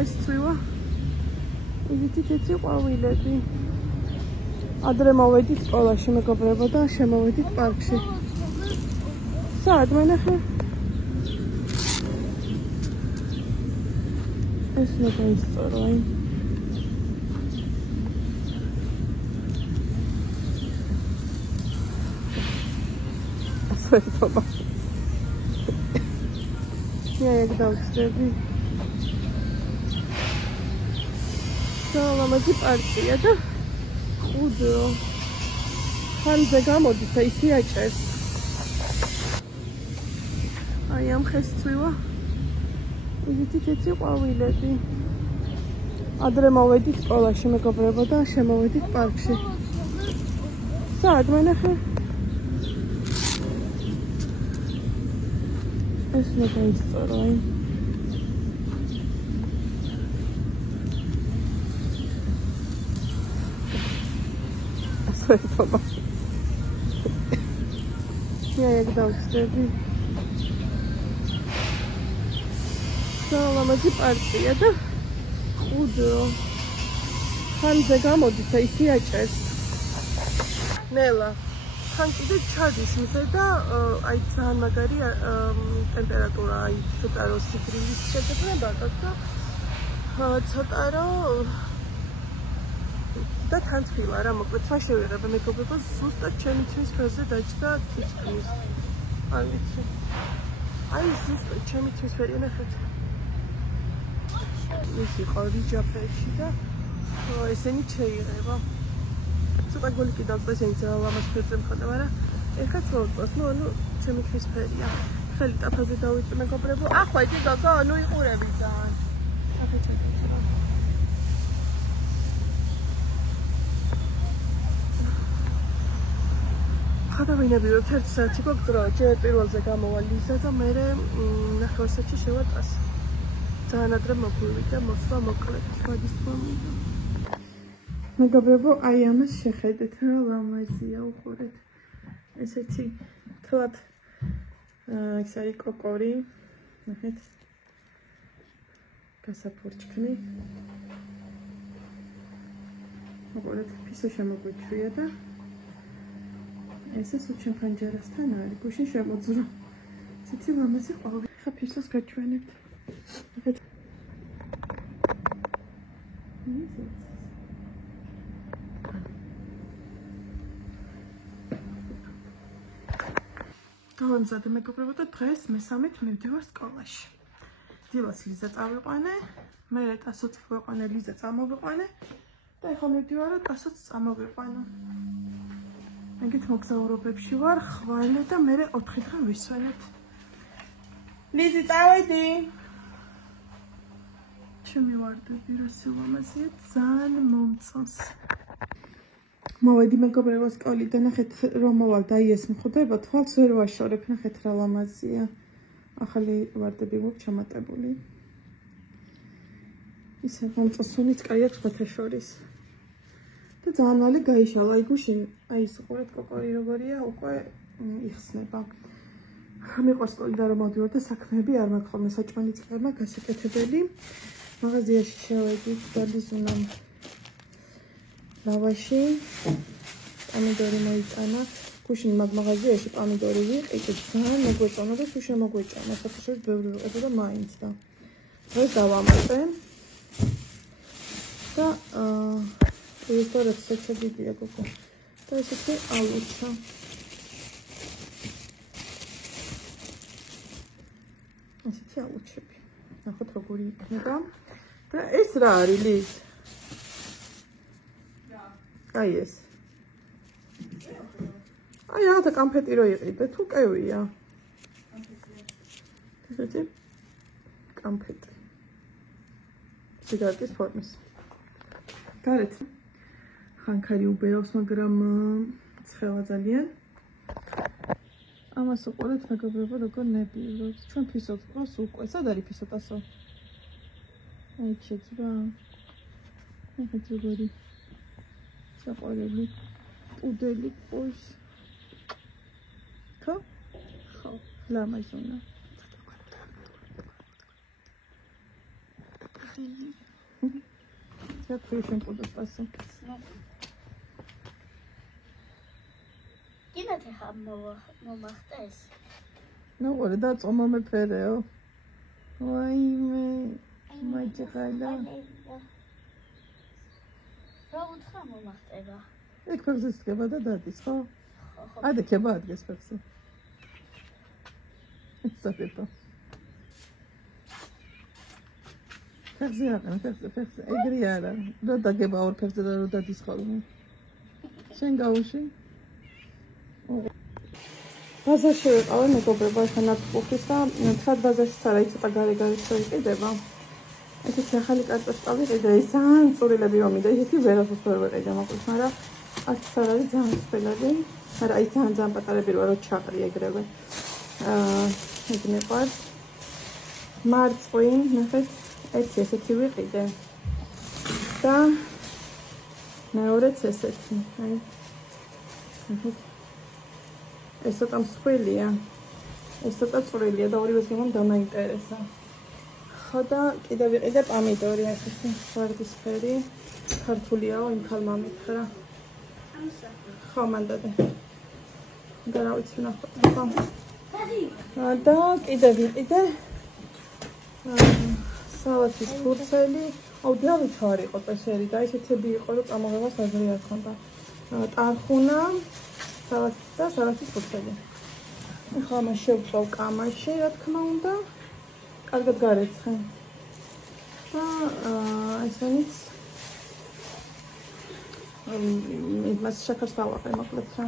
ხესწვივა. იგივე თეთრი ყვავილები. ადრე მოვედით სკოლაში მეგობრებო და შემოვედით პარკში. საათ მენახე. ეს ნებაისწორო აი. ასეთობა. ეგ დავწდები. ლამაზი პარკია და უდრო. ხანზე გამოდის და ისე აჭერს. აი ამ ხესწვივა. იგივე თეთრი ყვავილები. ადრე მოვედით სკოლაში მეგობრებო და შემოვედით პარკში. საათ მენახე. ეს ნებაისწორო აი. ასეთობა. ეგ დავწდები. ლამაზი პარკია და უდრო. ხანზე გამოდის და ისე აჭერს. ნელა. ხან კიდე ჩადის მზე და აი ძალიან მაგარი ტემპერატურა აი ცოტა რო სიგრილის შეგება და ცოტა რო და თან თბილა რა მოკლედ თან შევიღებ მეგობრებო ზუსტად ჩემი თვლის ფერზე დაჭდა თითქმის არ ვიცი აი ზუსტად ჩემი თვლის ფერი ნახეთ ის იყო რიჯაფერში და ესენი შეიღება ცოტა გოლი კიდევ წესენ ძალიან ლამაზ ფერზე მქონდა მაგრამ ეხაც მოწოს ნუ ჩემი თვლის ფერია ხელი ტაფაზე დავიწვი მეგობრებო ახლა იგი გოგო ნუ იყურები ძალიან აფეთქე გადავინებივებ 1 საათი გოგდრო ჯერ პირველზე გამოვა ლიზა და მე ნახევარსაათში შევატას ძალიან ადრე მოგვივიდა მოსვლა მოკლედ ვადის მომიდა მეგობრებო აი ამას შეხედეთ რა ლამაზია უყურეთ ესეთი თლად ეს არის კოკორი ნახეთ გასაფორჩქნი უყურეთ ფისო შემოგვიჩვია და ეს უჩენ ფანჯარასთან არის გუშინ შემოძრო ციცი ლამაზი ყვავი ხა ფისოს გაჩვენებთ ნახეთ დავემზადე მეგობრებო და დღეს მესამედ მივდივარ სკოლაში. დილას ლიზა წავიყვანე, მე ტასოც ვიყვანე, ლიზა წამოვიყვანე და ახლა მივდივარ და ტასოც წამოვიყვანო. მეგეთ მოგზაურობებში ვარ, ხვალე და მე 4 დღე ვისვენეთ. ლიზი წავედი. ჩემი ვარდები რა სილამაზია, ძალიან მომწონს. მოვედი მეგობრებო სკოლიდან ნახეთ რომ მოვალ და ის მხვდება თვალს ვერ ვაშორებ ნახეთ რა ლამაზია ახალი ვარდები გვაქვს ჩამატებული ისე მომწონსუნიც კაი აქვს ბათაშორის და ძალიან მალე გაიშალა აი გუშინ აი ის უყურეთ კოკორი როგორია უკვე იხსნება მიყვარს სკოლიდან რომ მოვიდივარ და საქმეები არ მაქვს ხოლმე საჭმელი წყება გასაკეთებელი მაღაზიაში შევედით და ლიზუნამ ლავაში პომიდორი მოიწანა გუშინ მაღაზიაში პომიდორი ვიყიდე ძალიან მოგვეწონა და თუ შემოგვეწონა საფრთხეს ბევრი ვიყიდე და მაინც და დღეს დავამატე და ეს თორე შეჭდიდია გოგო და ესეთი ალუცა ესეთი ალუჩები ნახოთ როგორი იქნება და ეს რა არის ლიზ აი ეს აი რა კონფეტი რო იყიდე თუ კევია ესეთი კონფეტი სიგარეტის ფორმის გარეთ ხანქარი უბერავს მაგრამ ცხელა ძალიან ამას უყურეთ მეგობრებო როგორ ნებიულობს ჩვენ ფისოთ ყავს უკვე სად არის ფისოტასო აი შეძრა ეს როგორი საყვარელი უდელი ყოს ხო ლამაზონა ხილი. Сейчас буду спасу. Киноте მომახტეს. Ну, вот да, цома მე ფერეო. ვაიმე, მაჯღალა. რა უთხრა მომახტება? ეგ ფერზე სკება და დადის, ხო? ადა ქება ადგეს ფერზე. ესაკეთო. ფერზე აყენ, ფერზე. ეგრე არა. რა დაგება ორ ფერზე და რა დადის ხოლმე. შენ გაუში? ბაზარში ვიყავი მეგობრებო, ახლა ნაფტუხის და თქვა ბაზარში სარაი ცოტა გარე-გარე შეიყიდება. ესეთი ახალი კარტოშკა ვიყიდე, ის ძალიან წვრილები ომი და ისეთი ვერასოდეს ვერ ვიყიდე მოკლედ, მაგრამ აქ სარაი ძალიან წვრილები, მაგრამ აი ძალიან პატარები რო ჩაყრი ეგრევე. ეგ მეყვარს. მარწყვი, ნახეთ, ერთი ესეთი ვიყიდე. და მეორეც ესეთი, აი. ნახეთ. ეს ცოტა მსხვილია. ეს ცოტა წვრილია და ორივეს გემომ დამაინტერესა. ხო და კიდე ვიყიდე პომიდორი ასეთი ვარდისფერი. ქართულიაო, იმ ქალმა მითხრა. ხო, მანდადე. და რა ვიცი ნახოთ. და კიდე ვიყიდე სალათის ფურცელი. აუ, დავით არ იყო წესერი და ესეთები იყო, რომ წამოღებას აზრი არ ქონდა. ტარხუნა სალათის ფურცელი. ახლა მას შევწავ კამაში, რა თქმა უნდა. კარგად გარეცხე. და ესენიც იმას შაქარს დავაყრე მოკლედ რა.